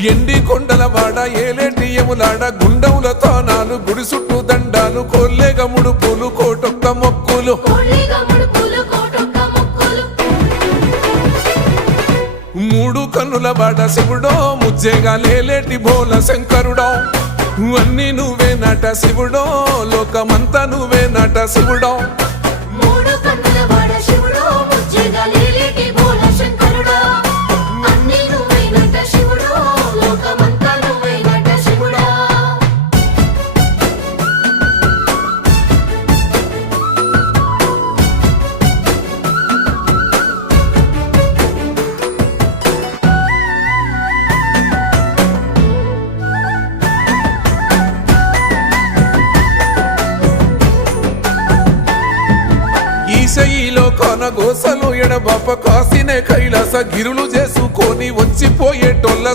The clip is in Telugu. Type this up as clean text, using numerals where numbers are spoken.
ఎండి కొండల వాడ ఏలేటి యములాడ గుండముల తానాలు గుడి చుట్టూ దండాలు కొల్లేగ ముడుపులు కోటొక్క మొక్కులు మూడు కన్నుల వాడ శివుడో ముజ్జేగా లేలేటి బోల శంకరుడో అన్ని నువ్వే నట శివుడో లోకమంతా నువ్వే నట శివుడో ఈశయిలో కొన గోసలు ఎడబాప కాసినే కైలాస గిరులు చేసుకొని వచ్చిపోయేటోళ్ళ